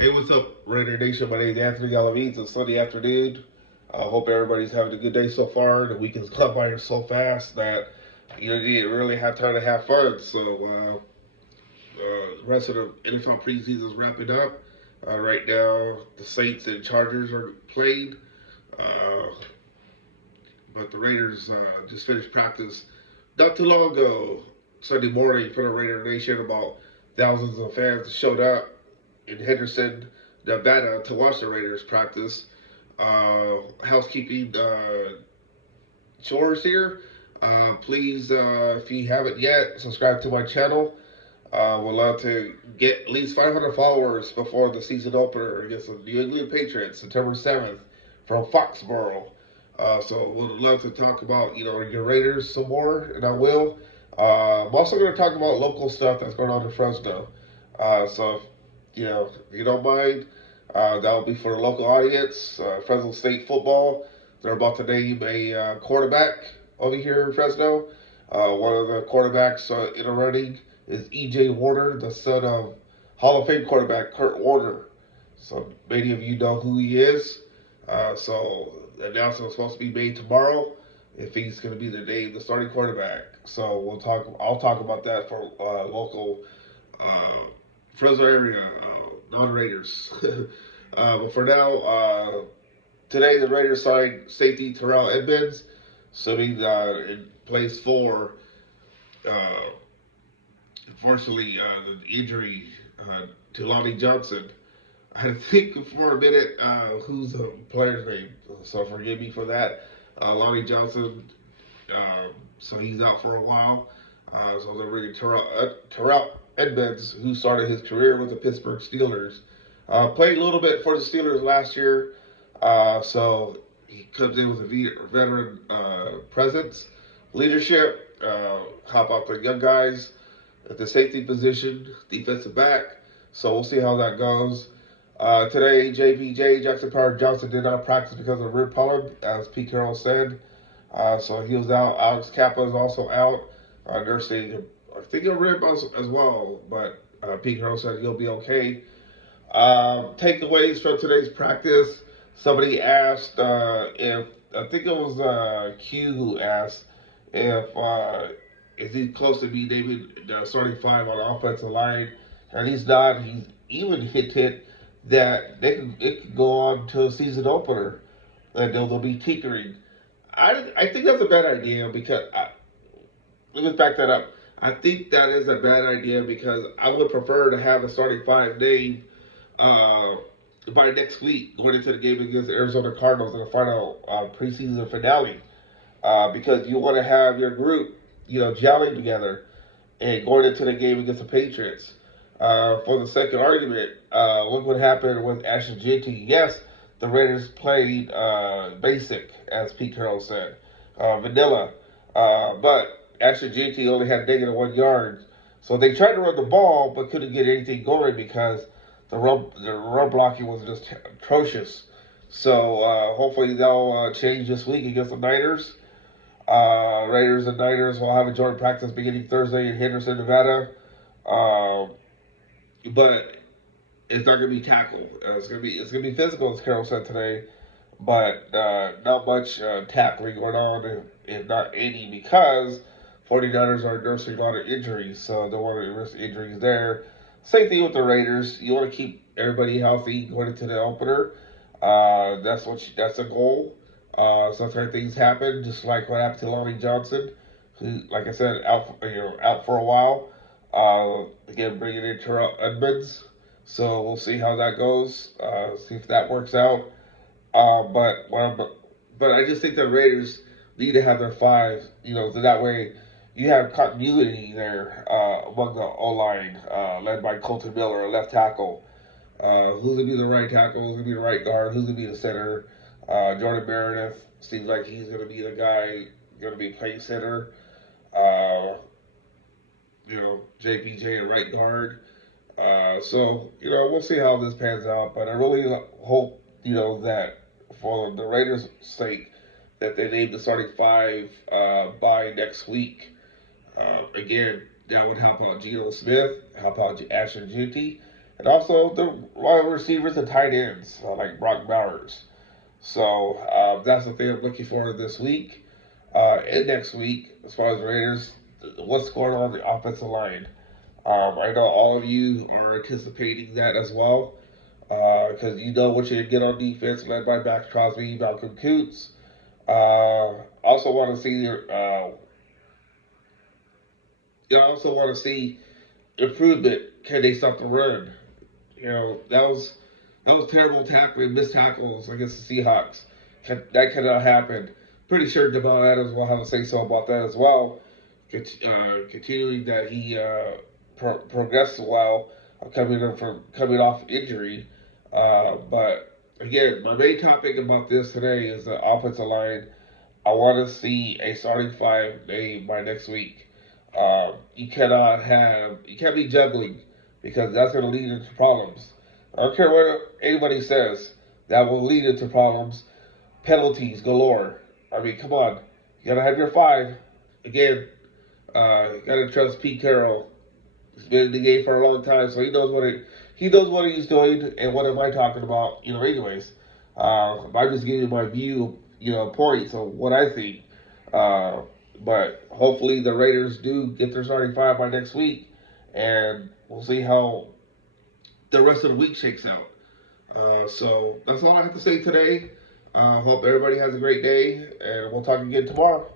Hey, what's up, Raider Nation? My name is Anthony Galaviz. It's Sunday afternoon. I hope everybody's having a good day so far. The weekend's gone by so fast that you didn't really have time to have fun. So, the rest of the NFL preseason is wrapping up. Right now, the Saints and Chargers are playing, uh, but the Raiders just finished practice not too long ago, Sunday morning, for the Raider Nation. About thousands of fans showed up in Henderson, Nevada, to watch the Raiders practice. Housekeeping chores here. Please, if you haven't yet, subscribe to my channel. Would love to get at least 500 followers before the season opener against the New England Patriots, September 7th, from Foxborough. So would love to talk about your Raiders some more, and I will. I'm also going to talk about local stuff that's going on in Fresno. So if if you don't mind, that'll be for the local audience. Fresno State football. They're about to name a quarterback over here in Fresno. One of the quarterbacks in the running is E.J. Warner, the son of Hall of Fame quarterback Kurt Warner. So many of you know who he is. So the announcement is supposed to be made tomorrow if he's going to be the starting quarterback. So we'll talk. I'll talk about that for local Fresno area non-Raiders. But for now, today the Raiders signed safety Terrell Edmonds, sitting in place for. Uh, Unfortunately, the injury to Lonnie Johnson. I had to think for a minute who's the player's name, so forgive me for that. Lonnie Johnson, so he's out for a while. So they're bringing Terrell Edmonds, who started his career with the Pittsburgh Steelers. Played a little bit for the Steelers last year, so he comes in with a veteran presence, leadership, help out the young guys at the safety position, defensive back. So we'll see how that goes. Today, JPJ, Jackson Power Johnson, did not practice because of rib pollen, as Pete Carroll said. So he was out. Alex Kappa is also out, nursing, I think, a rib as well. But Pete Carroll said he'll be okay. Takeaways from today's practice. Somebody asked if, I think it was Q who asked if is he close to be naming the starting five on the offensive line, and he's not. He's even hinted that it could go on to a season opener, and they'll be tinkering. I think that's a bad idea because let me back that up. I think that is a bad idea because I would prefer to have a starting five named uh, by next week going into the game against the Arizona Cardinals in the final preseason finale. Because you want to have your group, gelling together and going into the game against the Patriots. For the second argument, look what happened with Ashton Jeanty. Yes, the Raiders played basic, as Pete Carroll said, vanilla, but Ashton Jeanty only had -1 yard. So they tried to run the ball, but couldn't get anything going because the run blocking was just atrocious. So hopefully they'll change this week against the Niners. Raiders and Niners will have a joint practice beginning Thursday in Henderson, Nevada. Um, but it's not going to be tackled. It's gonna be physical, as Carroll said today, but not much tackling going on, if not any, because 49ers are nursing a lot of injuries, so they don't want to risk injuries there. Same thing with the Raiders. You want to keep everybody healthy going into the opener. That's the goal. Sometimes things happen, just like what happened to Lonnie Johnson, who, like I said, out for a while. Again, bringing in Terrell Edmonds, so we'll see how that goes. See if that works out. But I just think the Raiders need to have their five, so that way you have continuity there among the O line, led by Colton Miller, a left tackle. Who's gonna be the right tackle? Who's gonna be the right guard? Who's gonna be the center? Jordan Meredith seems like he's gonna be the guy gonna be playing center. Uh, JPJ at right guard. So we'll see how this pans out. But I really hope that for the Raiders' sake that they name the starting five by next week. Again, that would help out Geno Smith, help out Ashton Jeanty, and also the wide receivers and tight ends like Brock Bowers. So that's the thing I'm looking forward to this week and next week as far as the Raiders. What's going on the offensive line? I know all of you are anticipating that as well because you know what you get on defense, led by Max Crosby, Malcolm Coots. Also want to see I also want to see improvement. Can they stop the run? That was terrible tackling, missed tackles against the Seahawks. That cannot happen. Pretty sure Jamal Adams will have a say so about that as well. Continuing that he progressed well coming off injury. But again, my main topic about this today is the offensive line. I want to see a starting five named by next week. You can't be juggling because that's going to lead into problems. I don't care what anybody says, that will lead into problems. Penalties galore. I mean, come on, you gotta have your five. Again, you gotta trust Pete Carroll. He's been in the game for a long time, so he knows what he's doing and what am I talking about. Anyways, I'm just giving my view, points on what I think. Uh, but hopefully the Raiders do get their starting five by next week, and we'll see how the rest of the week shakes out. So that's all I have to say today. Hope everybody has a great day, and we'll talk again tomorrow.